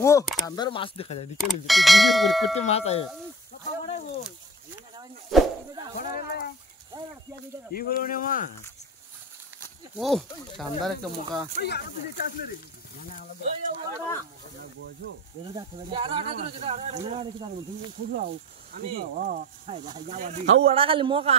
ও শানদার মাছ দেখা যায় দিকে ভিডিও করতে মাছ আয় কি হলো রে মাছ ও শানদার একটা মুখা হাউ আড়া খালি মোকা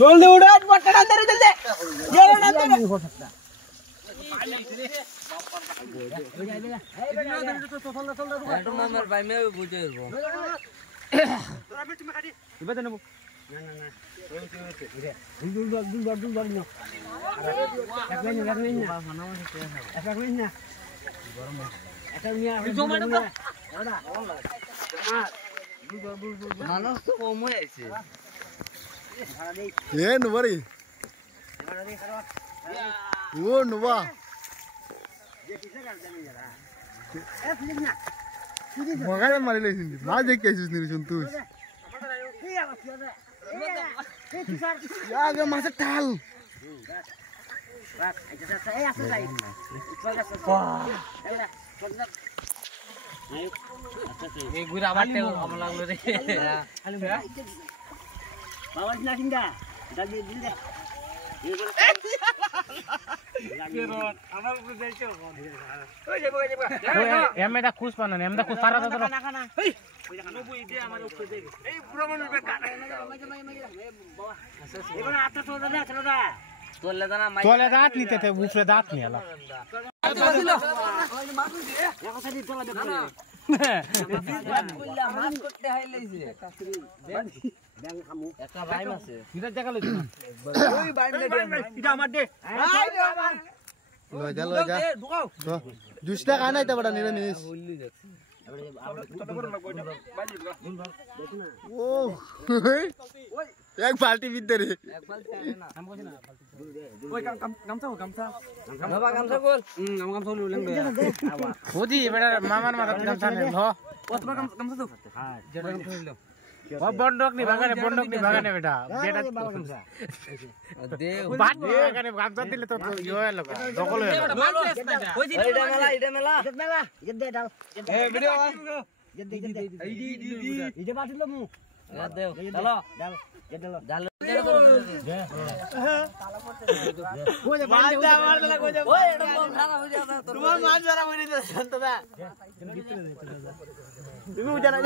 জলদি উড়া বটটা ধরে চল দে গেলো না একটু মামার ভাই মে বুঝে দেবো ইবে দেন না মানুষ তো কম হয়ে আছে এ নুবারি ও নুবা মগারে মারি লাইছিস মা দেখে আছিস নিরুন তুই আগে মাছের টাল এই গুড়া বাটে আমার লাগলো রে বাবা না কিন্দা ডাল দিয়ে দিল দে আমার উপরে যাইছো ওই যাবো এমএটা খুশ পানো না এমটা খুশ সারা দাও না না এই ওই জায়গা নবুই দে আমার উপরে দে এই পুরো মানুষ বেকার বাবা এবার আটা তো দাদা চলো দা তোলে দানা মাই তোলে দাঁত নিতে তে উপরে দাঁত নিয়ে আলা মাছ করতে হাইলাইছে একটা ভাই আছে কিটা জায়গা লইছ না ওই বাইমলে দে এটা আমার দে লয় যা তো জুসটা খানা এটা বড় নিরামিষ হইলি যাচ্ছে ও এক বালতি ভিতরে এক বালতি আনে না নাম কইছ না ওই গামছা বাবা গামছা কর আমার গামছা লুলেন দে খুদি বেটা মামার মাথা গামছা নে ল ও তোমার গামছা তো হ্যাঁ যেটা গামছা লইলো ও বন্ডক নি বাগানে বেটা বেটা দে বাট বাগানে গামছা দিলে তো ইও লাগা দখল হয়ে গেল এটা মেলা দে ডাল এ ভিডিও এই যে বাটিলো মু দে চলো ডাল ডাল ডাল ওই যে মাছ মার দিলা কই যে ওই এটা মন খারাপ হয়ে যাচ্ছে তোমার মাছ ধরা মরে যাচ্ছে শান্ত দা তুমি জানা